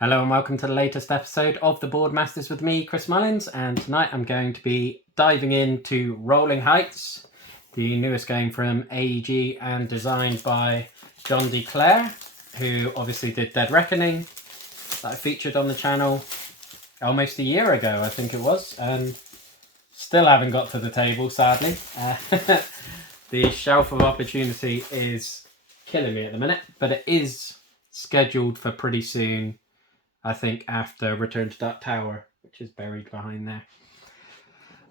Hello and welcome to the latest episode of the Board Masters with me, Chris Mullins, and tonight I'm going to be diving into Rolling Heights, the newest game from AEG and designed by John D Clair, who obviously did Dead Reckoning, that I featured on the channel almost a year ago, I think it was, and still haven't got to the table, sadly. The shelf of opportunity is killing me at the minute, but it is scheduled for pretty soon. I think after Return to Dark Tower, which is buried behind there.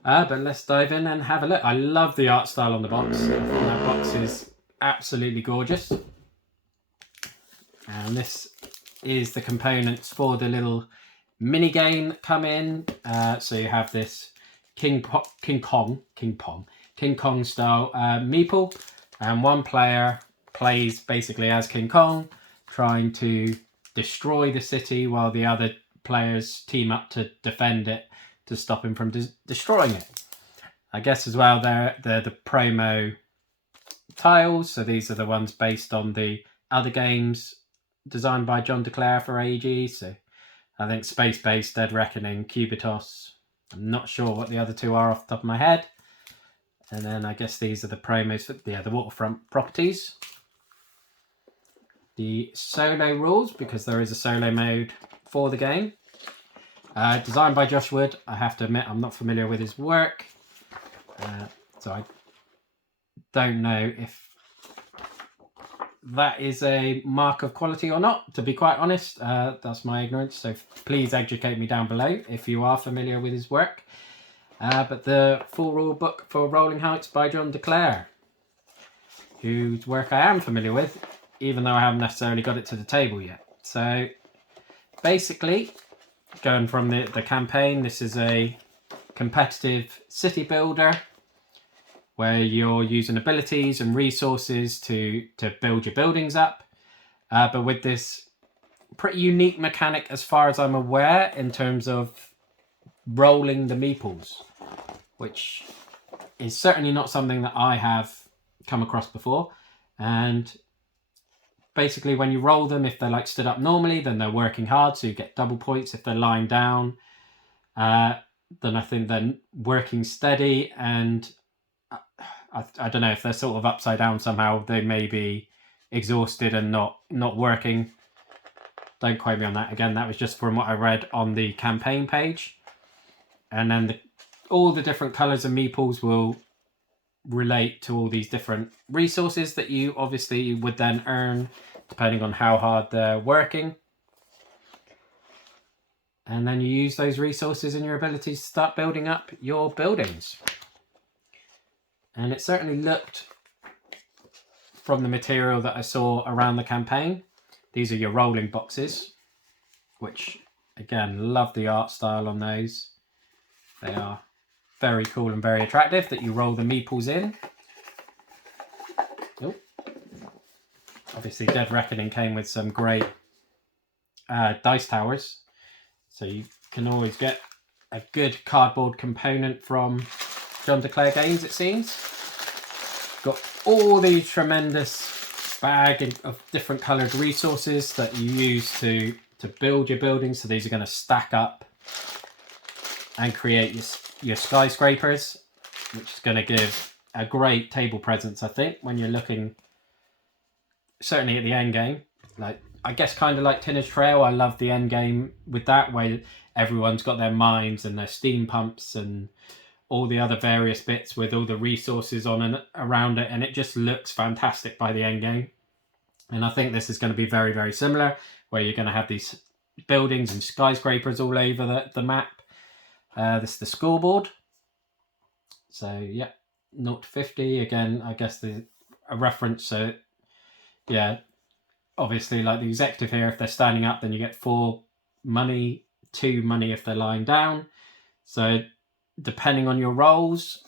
But let's dive in and have a look. I love the art style on the box. I think that box is absolutely gorgeous. And this is the components for the little mini game come in. So you have this King Kong style meeple, and one player plays basically as King Kong, trying to destroy the city while the other players team up to defend it to stop him from destroying it. I guess as well they're the promo tiles, so these are the ones based on the other games designed by John D Clair for AEG. So I think Space Base, Dead Reckoning, Cubitos. I'm not sure what the other two are off the top of my head. And then I guess these are the promos for the waterfront properties. The solo rules, because there is a solo mode for the game. Designed by Josh Wood. I have to admit I'm not familiar with his work. So I don't know if that is a mark of quality or not, to be quite honest. That's my ignorance, so please educate me down below if you are familiar with his work. But the full rule book for Rolling Heights by John D Clair, whose work I am familiar with, even though I haven't necessarily got it to the table yet. So basically, going from the campaign, this is a competitive city builder where you're using abilities and resources to build your buildings up. But with this pretty unique mechanic as far as I'm aware in terms of rolling the meeples, which is certainly not something that I have come across before. And basically when you roll them, if they're like stood up normally, then they're working hard, so you get double points. If they're lying down, then I think they're working steady, and I don't know, if they're sort of upside down somehow, they may be exhausted and not working. Don't quote me on that. Again, that was just from what I read on the campaign page. And then all the different colours of meeples will relate to all these different resources that you obviously would then earn depending on how hard they're working. And then you use those resources and your abilities to start building up your buildings. And it certainly looked, from the material that I saw around the campaign, these are your rolling boxes, which again, love the art style on those. They are very cool and very attractive that you roll the meeples in. Oh. Obviously, Dead Reckoning came with some great dice towers, so you can always get a good cardboard component from John D Clair Games, it seems. Got all these tremendous bag of different coloured resources that you use to build your buildings. So these are going to stack up and create your skyscrapers, which is going to give a great table presence, I think, when you're looking, certainly at the end game. Like, I guess kind of like Tinner's Trail, I love the end game with that, where everyone's got their mines and their steam pumps and all the other various bits with all the resources on and around it, and it just looks fantastic by the end game. And I think this is going to be very, very similar, where you're going to have these buildings and skyscrapers all over the map. This is the scoreboard. So yeah, 0 to 50. Again, I guess a reference. So yeah, obviously like the executive here, if they're standing up, then you get 4 money, 2 money if they're lying down. So depending on your rolls,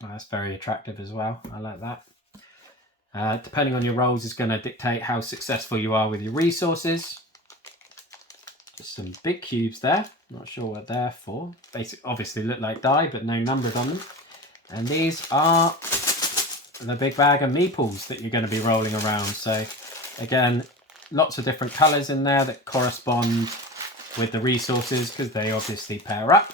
that's very attractive as well. I like that. Depending on your rolls is going to dictate how successful you are with your resources. Just some big cubes there. Not sure what they're for. Obviously look like die, but no numbers on them. And these are the big bag of meeples that you're going to be rolling around. So again, lots of different colours in there that correspond with the resources because they obviously pair up.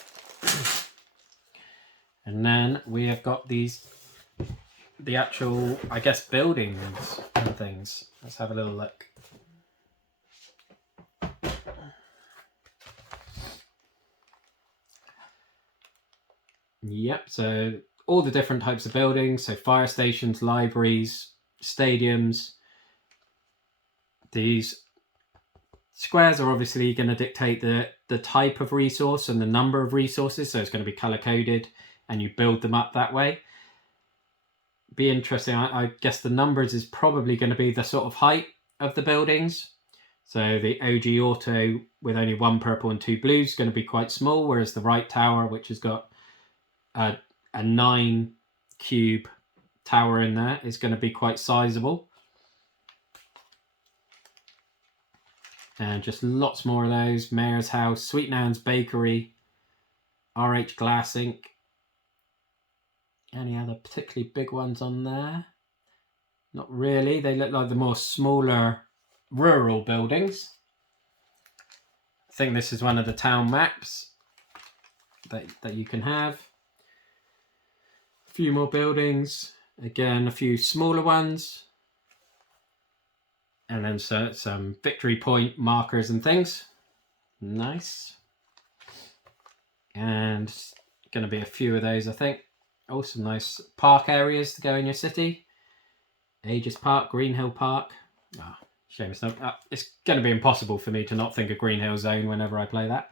And then we have got these, the actual, I guess, buildings and things. Let's have a little look. Yep, so all the different types of buildings, so fire stations, libraries, stadiums. These squares are obviously going to dictate the type of resource and the number of resources, so it's going to be color coded and you build them up that way. Be interesting. I guess the numbers is probably going to be the sort of height of the buildings. So the OG Auto with only 1 purple and 2 blues is going to be quite small, whereas the right tower, which has got a 9 cube tower in there, is going to be quite sizable. And just lots more of those. Mayor's House, Sweet Nan's Bakery, RH Glass Inc. Any other particularly big ones on there? Not really. They look like the more smaller rural buildings. I think this is one of the town maps that you can have. A few more buildings. Again, a few smaller ones. And then some victory point markers and things. Nice. And going to be a few of those, I think. Oh, some nice park areas to go in your city. Aegis Park, Green Hill Park. Oh, shame it's not. It's going to be impossible for me to not think of Green Hill Zone whenever I play that.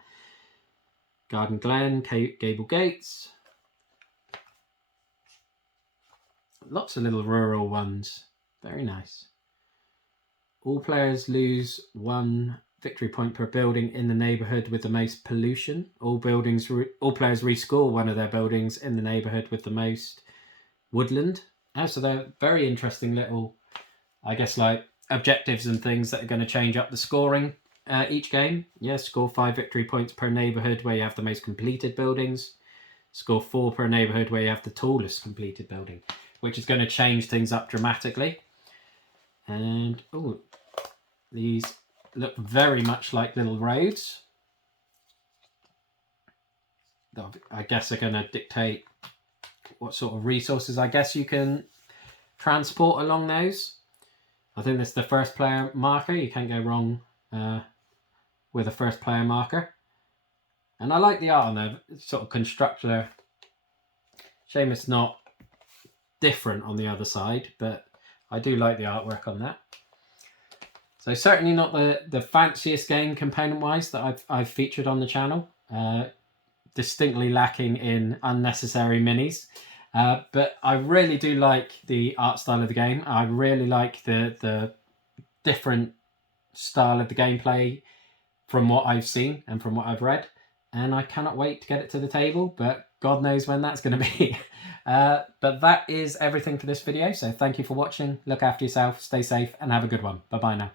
Garden Glen, Gable Gates. Lots of little rural ones. Very nice. All players lose 1 victory point per building in the neighbourhood with the most pollution. All players rescore one of their buildings in the neighbourhood with the most woodland. So they're very interesting little, I guess, like objectives and things that are going to change up the scoring each game. Yeah, score 5 victory points per neighbourhood where you have the most completed buildings. Score 4 per neighbourhood where you have the tallest completed building, which is going to change things up dramatically. And oh, these look very much like little roads. I guess are going to dictate what sort of resources I guess you can transport along those. I think this is the first player marker. You can't go wrong with a first player marker. And I like the art on there. It's sort of constructor. Shame it's not different on the other side, but I do like the artwork on that. So certainly not the fanciest game component-wise that I've featured on the channel. Distinctly lacking in unnecessary minis. But I really do like the art style of the game. I really like the different style of the gameplay from what I've seen and from what I've read. And I cannot wait to get it to the table, but God knows when that's going to be. But that is everything for this video. So thank you for watching. Look after yourself, stay safe, and have a good one. Bye-bye now.